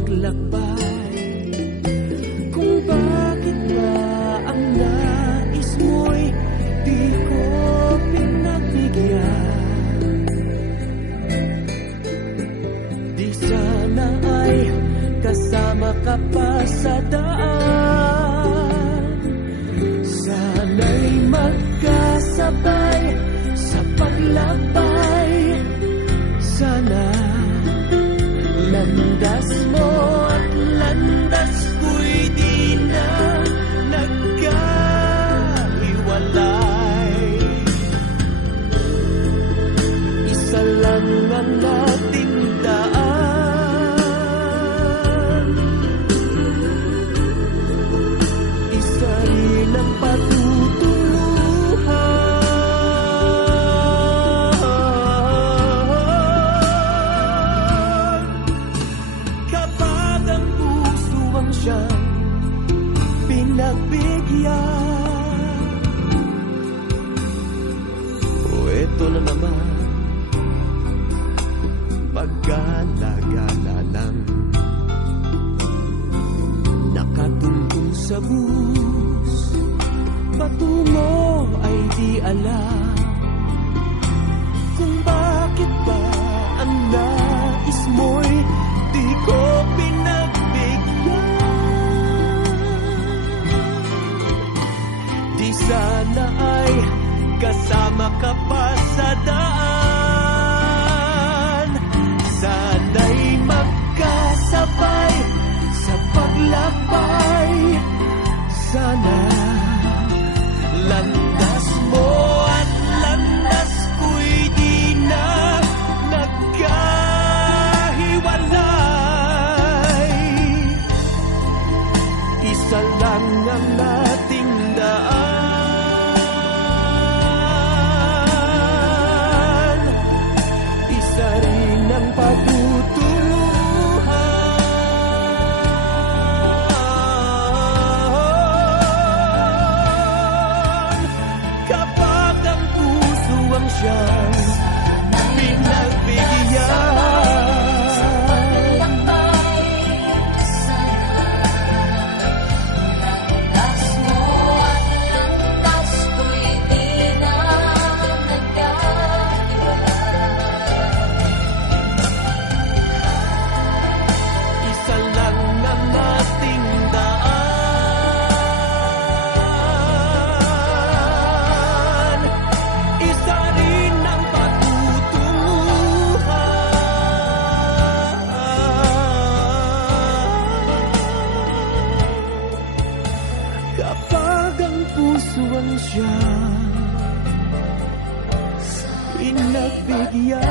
paglakbay. Kung bakit ba ang nais mo'y di ko pinagbigyan, di sana ay kasama ka pa sa daan. Sana'y magkasabay sa paglakbay. Sana landas mo at landas ko'y di na nagkahiwalay. Isa lang ang ating daan, isa rin ang patutuluhan. Kapag ang puso ang siyang pinagbigyan, o eto na naman, paggalagala lang, nakatungtong sa bus, patungo ay di alam kung bakit ba ang nais mo'y di ko pinagbigyan. Di sana ay kasama ka pa sa daan. Sana'y magkasabay sa paglakbay. Sana landas mo at landas ko'y di na nagkahiwalay. Isa lang ang ating daan, isa rin ang patutuluhan. Kapag ang puso ang siyang pinagbigyan, isa lang ang ating daan, isa rin ang patutuluhan. Kapag ang puso ang siyang pinagbigyan,